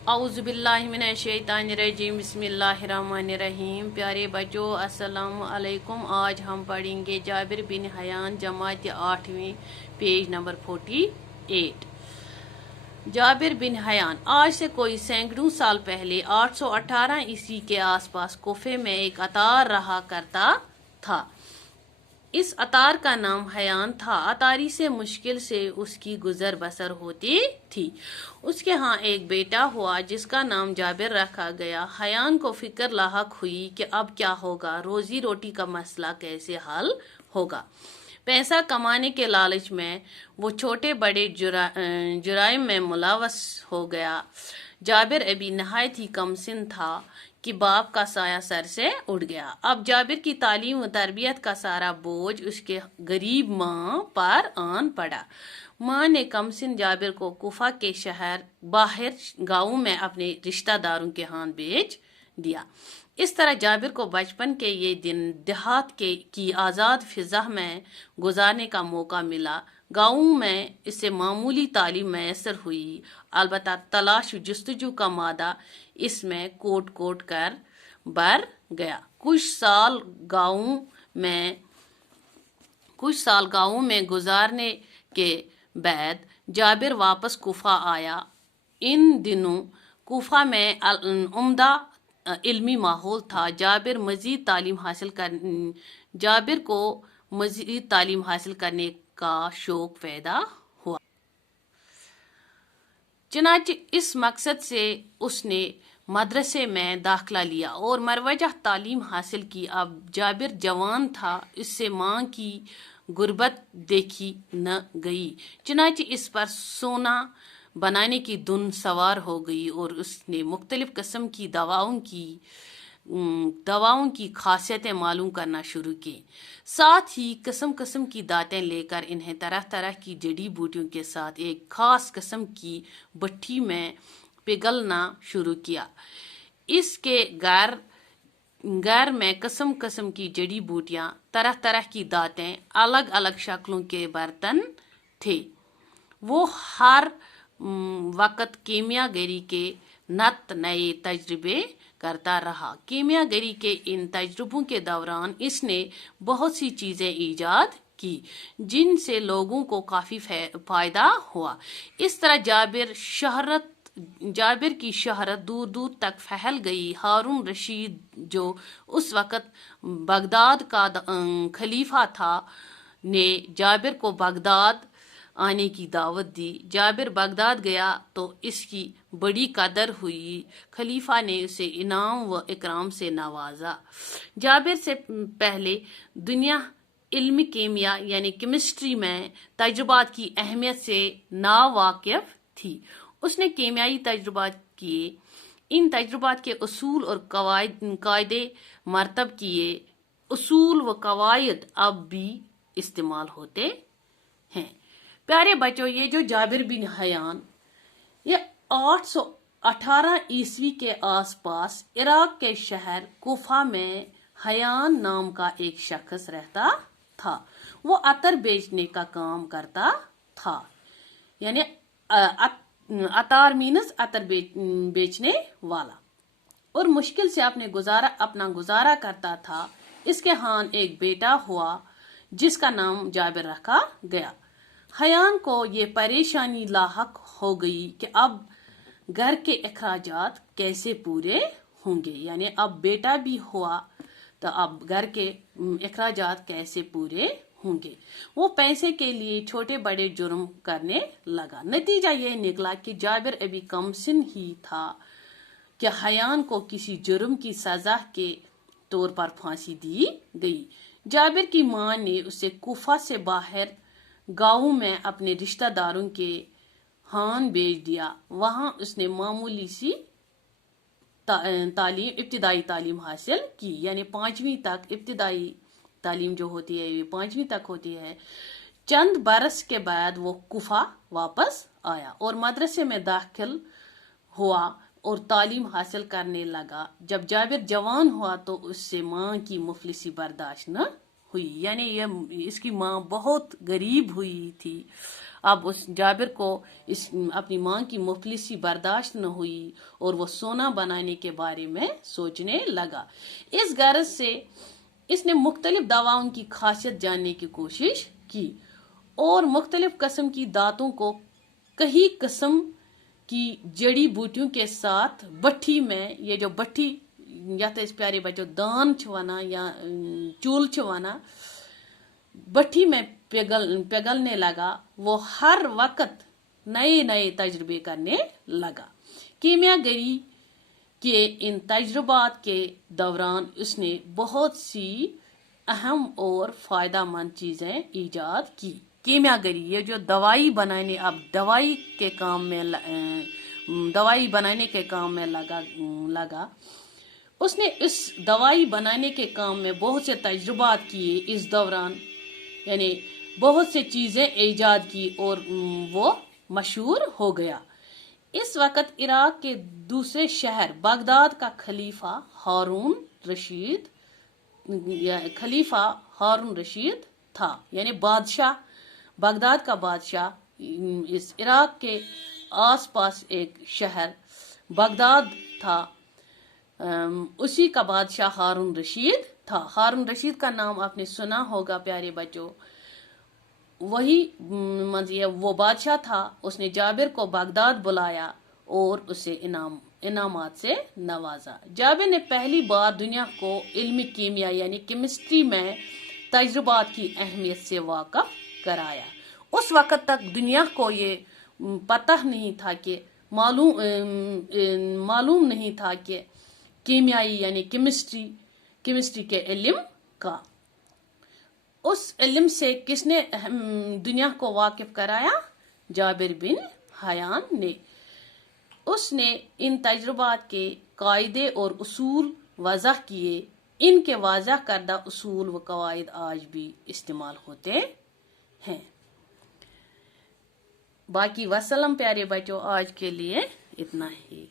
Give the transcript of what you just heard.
औज़ुबिल्लाहिमिनश्शैतानिर्रजीम बिस्मिल्लाहिर्रहमानिर्रहीम। प्यारे बच्चों, अस्सलाम वालेकुम। आज हम पढ़ेंगे जाबिर बिन हयान जमात 8वीं page number 48। Jabir bin Hayyan आज से कोई सैकड़ों साल पहले 818 ईस्वी के आसपास कोफे में एक अतार रहा करता था। इस अतार का नाम हयान था। अतारी से मुश्किल से उसकी गुजर बसर होती थी। उसके यहाँ एक बेटा हुआ जिसका नाम जाबिर रखा गया। हयान को फिक्र लाहक हुई कि अब क्या होगा, रोजी रोटी का मसला कैसे हल होगा। पैसा कमाने के लालच में वो छोटे बड़े जुराइम में मुलव्वस हो गया। जाबिर अभी नहायत ही कमसिन था कि बाप का साया सर से उड़ गया। अब जाबिर की तालीम व तरबियत का सारा बोझ उसके गरीब माँ पर आन पड़ा। माँ ने कमसिन जाबिर को कुफा के शहर बाहर गाँव में अपने रिश्तेदारों के हाथ भेज दिया। इस तरह जाबिर को बचपन के ये दिन देहात की आज़ाद फिजा में गुजारने का मौका मिला। गाँव में इससे मामूली तालीम मैसर हुई, अलबत्ता तलाश जुस्तजू का मादा इसमें कोट कोट कर भर गया। कुछ साल गाँव में गुजारने के बाद जाबिर वापस कुफा आया। इन दिनों कुफा में उम्दा इल्मी माहौल था। जाबिर को मजीद तालीम हासिल करने का शौक पैदा हुआ। चनाचे इस मकसद से उसने मदरसे में दाखिला लिया और मरवजा तालीम हासिल की। अब जाबिर जवान था, इससे माँ की गुर्बत देखी न गई। चनाचे इस पर सोना बनाने की धुन सवार हो गई और उसने मुख्तलिफ किस्म की दवाओं की खासियतें मालूम करना शुरू की। साथ ही किस्म किस्म की दातें लेकर इन्हें तरह तरह की जड़ी बूटियों के साथ एक खास किस्म की भट्टी में पिघलना शुरू किया। इसके घर में किस्म किस्म की जड़ी बूटियां, तरह तरह की दातें, अलग अलग शक्लों के बर्तन थे। वो हर वक्त कीमियागरी के नत नए तजुर्बे करता रहा। कीमियागरी के इन तजुर्बों के दौरान इसने बहुत सी चीजें ईजाद की जिनसे लोगों को काफी फायदा हुआ। इस तरह जाबिर की शहरत दूर दूर तक फैल गई। हारून रशीद, जो उस वक्त बगदाद का खलीफा था, ने जाबिर को बगदाद आने की दावत दी। जाबिर बगदाद गया तो इसकी बड़ी कदर हुई। खलीफा ने उसे इनाम व इकराम से नवाजा। जाबिर से पहले दुनिया इल्मी कीमिया यानी केमिस्ट्री में तजुर्बात की अहमियत से नावाकिफ थी। उसने कीमियाई तजुर्बात किए। इन तजुर्बात के उसूल और कायदे मरतब किए। उसूल व कवायद अब भी इस्तेमाल होते हैं। प्यारे बच्चों, ये जो जाबिर बिन हयान, ये 818 ईस्वी के आसपास इराक के शहर कुफा में हयान नाम का एक शख्स रहता था। वो अतर बेचने का काम करता था। यानी अतार मीनस अतर बेचने वाला, और मुश्किल से अपना गुजारा करता था। इसके हाथ एक बेटा हुआ जिसका नाम जाबिर रखा गया। हयान को ये परेशानी लाहक हो गई कि अब घर के अखराजात कैसे पूरे होंगे। यानी अब बेटा भी हुआ तो अब घर के अखराजात कैसे पूरे होंगे। वो पैसे के लिए छोटे बड़े जुर्म करने लगा। नतीजा ये निकला कि जाबिर अभी कमसिन ही था कि हयान को किसी जुर्म की सजा के तौर पर फांसी दी गई। जाबिर की माँ ने उसे कुफा से बाहर गाँव में अपने रिश्तेदारों के हान भेज दिया। वहां उसने मामूली सी इब्तिदाई तालीम हासिल की। यानी 5वीं तक इब्तिदाई तालीम जो होती है ये 5वीं तक होती है। चंद बरस के बाद वो कुफा वापस आया और मदरसे में दाखिल हुआ और तालीम हासिल करने लगा। जब जाबिर जवान हुआ तो उससे माँ की मुफलिसी बर्दाश्त न हुई। यानी इसकी माँ बहुत गरीब हुई थी। اب اس جابر کو اپنی ماں کی مفلسی برداشت نہ ہوئی اور وہ سونا بنانے کے بارے میں سوچنے لگا۔ اس غرض سے اس نے مختلف دواؤں کی خاصیت جاننے کی کوشش کی اور مختلف قسم کی دانتوں کو کئی قسم کی جڑی بوٹیوں کے ساتھ بٹھی میں، یہ جو بٹھی یتھ اس پیارے بچوں دان چھ یا چول چھ بٹھی میں پگلنے لگا۔ وہ ہر وقت نئے نئے تجربے کرنے لگا۔ کیمیا گری کے ان تجربات کے دوران اس نے بہت سی اہم اور فائدہ مند چیزیں ایجاد کی۔ کیمیا گری، یہ جو دوائی بنانے، اب دوائی بنانے کے کام میں لگا، اس نے اس دوائی بنانے کے کام میں بہت سے تجربات کیے۔ اس دوران یعنی بہت سے چیزیں ایجاد کی اور وہ مشہور ہو گیا۔ اس وقت عراق کے دوسرے شہر بغداد کا خلیفہ ہارون رشید تھا، یعنی بادشاہ، بغداد کا بادشاہ۔ اس عراق کے آس پاس ایک شہر بغداد تھا، اسی کا بادشاہ ہارون رشید تھا۔ ہارون رشید کا نام آپ نے سنا ہوگا پیارے بچوں، وہی وہ بادشاہ تھا۔ اس نے جابر کو بغداد بلایا اور اسے انعامات سے نوازا۔ جابر نے پہلی بار دنیا کو علم کیمیا یعنی کیمسٹری میں تجربات کی اہمیت سے واقف کرایا۔ اس وقت تک دنیا کو یہ پتہ نہیں تھا کہ معلوم نہیں تھا کہ کیمیائی یعنی کیمسٹری کے علم کا۔ اس علم سے کس نے دنیا کو واقف کرایا؟ جابر بن حیان نے۔ اس نے ان تجربات کے قاعدے اور اصول وضع کیے۔ ان کے واضح کردہ اصول و قواعد آج بھی استعمال ہوتے ہیں۔ باقی وسلم پیارے بچوں، آج کے لیے اتنا ہی۔